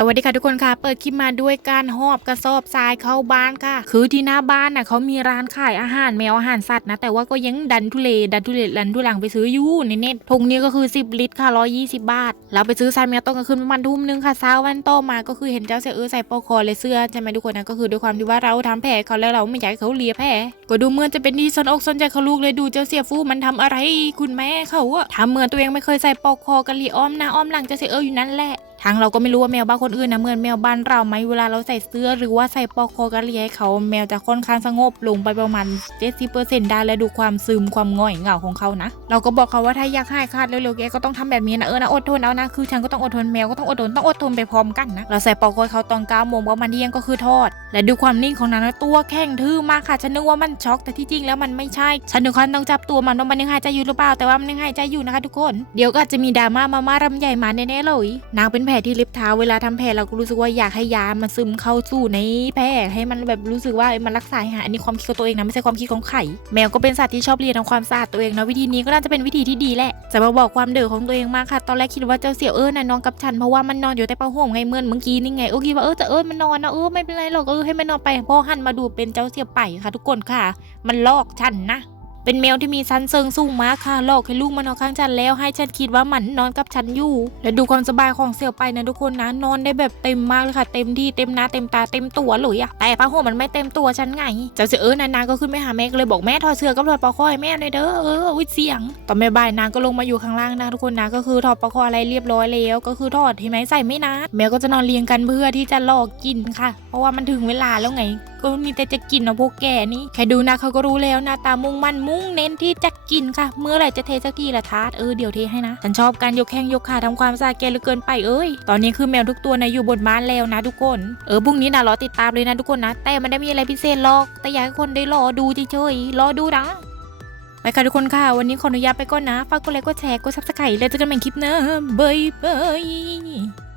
สวัสดีค่ะทุกคนค่ะ เปิดคลิปมาด้วยการหอบกระสอบทรายเข้าบ้านค่ะ คือที่หน้าบ้านน่ะเขามีร้านขายอาหารแมวอาหารสัตว์นะ แต่ว่าก็ยังดันทุเลดันทุเลดันทุลังไปซื้ออยู่ในเน็ตถุงนี้ก็คือ 10 ลิตรค่ะ120 บาท เราไปซื้อทรายแมวต้นกลางคืนประมาณทุ่มนึงค่ะเช้าวันโตอมาก็คือเห็นเจ้าเสือเออใส่ปลอกคอเลยเสื้อใช่ไหมทุกคนนะก็คือด้วยความที่ว่าเราทำแผลเขาแล้วเราไม่อยากให้เขาเลียแผลก็ดูเหมือนจะเป็นที่สนอกสนใจเขาลูกเลยดูเจ้าเสียฟูมันทำอะไรคุณแม่เขาอะทำเหมือนตัวเองไม่เคยใส่ปอคอกะลีอ้อมหน้าอ้อมหลังเจ้าเสือเอออยู่นั่นแหละ ทางเราก็ไม่รู้ว่าแมวบ้านคนอื่นนะเหมือนแมวบ้านเราไหมเวลาเราใส่เสื้อหรือว่าใส่ปลอกคอกระเลียให้เขาแมวจะค่อนข้างสงบลงไปประมาณ 70%ได้และดูความซึมความง่อยเหงาของเขานะ เราก็บอกเขาว่าถ้าอยากใหายขาดเร็วๆแกก็ต้องทำแบบนี้นะเออนะอดทนเอานะคือฉันก็ต้องอดทนแมวก็ต้องอดทนต้องอดทนไปพร้อมกันนะเราใส่ปลอกคอเขาตอน9โมงประมาณเที่ยงก็คือทอด และดูความนิ่งของนางตัวแข็งทื่อมากค่ะฉันนึกว่ามันช็อกแต่ที่จริงแล้วมันไม่ใช่ฉันถึงขั้นต้องจับตัวมันว่ามันยังหายใจอยู่หรือเปล่าแต่ว่ามันยังหายใจอยู่นะคะทุกคน เดี๋ยวก็จจะมีดราม่ามาม่ารำใหญ่มาแน่ๆเลยนางเป็นแผลที่เล็บเท้าเวลาทำแผลเราก็รู้สึกว่าอยากให้ยามันซึมเข้าสู่ในแผลให้มันแบบรู้สึกว่าเอ้ยมันรักษาหายอันนี้ความคิดของตัวเองนะไม่ใช่ความคิดของไข่แมวก็เป็นสัตว์ที่ชอบเรียนทำความสะอาดตัวเองนะวิธีนี้ก็น่าจะเป็นวิธีที่ดีแหละจะมาบอกความเดือดของตัวเองมากค่ะ ตอนแรกคิดว่าเจ้าเสี่ยวเออน่ะนอนกับฉันเพราะว่ามันนอนอยู่ใต้ผ้าห่มไงเมื่อนเมื่อกี้นี่ไงเออคิดว่าเออแต่เออมันนอนนะเออไม่เป็นไรหรอกเออให้มันนอนไปพอหันมาดูเป็นเจ้าเสี่ยวไปค่ะ ทุกคนค่ะ มันลอกฉันนะ เป็นแมวที่มีซันเซิงสูงมากค่ะหลอกให้ลูกมานอนข้างฉันแล้ว ให้ฉันคิดว่ามันนอนกับฉันอยู่ และดูความสบายของเสี่ยวไปนะทุกคนนะนอนได้แบบเต็มมากเลยค่ะ เต็มที่เต็มหน้าเต็มตาเต็มตัวเลยอะแต่ผ้าห่มมันไม่เต็มตัวฉันไงเจ้าเสือเออนางก็ขึ้นไปหาแม่ก็เลยบอกแม่ถอดเสื้อกับถอดปลอกคอให้แม่หน่อยเด้อเออวิเสียงตอนแม่บ่ายนางก็ลงมาอยู่ข้างล่างนะทุกคนนะก็คือถอดปลอกคออะไรเรียบร้อยแล้ว ก็คือถอดเห็นไหมใส่ไม่นานแมวก็จะนอนเรียงกันเพื่อที่จะหลอกกินค่ะ เพราะว่ามันถึงเวลาแล้วไง ก็มีแต่จะกินเนาะพวกแกนี่แค่ดูนะเขาก็รู้แล้วหน้าตามุ่งมั่นมุ่งเน้นที่จะกินค่ะ เมื่อไหร่จะเทสักทีละทาร์ตเออเดี๋ยวเทให้นะฉันชอบการยกแข้งยกขาทำความสะอาดแกเหลือเกินไปเอ้ยตอนนี้คือแมวทุกตัวนะอยู่บนบ้านแล้วนะทุกคนเออพรุ่งนี้นะรอติดตามเลยนะทุกคนนะ แต่มันได้มีอะไรพิเศษหรอก แต่อยากให้คนได้รอดูเฉยๆรอดูนะไปค่ะทุกคนค่ะ วันนี้ขออนุญาตไปก่อนนะฝากกดไลค์กดแชร์กดซับสไครต์แล้วเจอกันใหม่คลิปหน้าบายบาย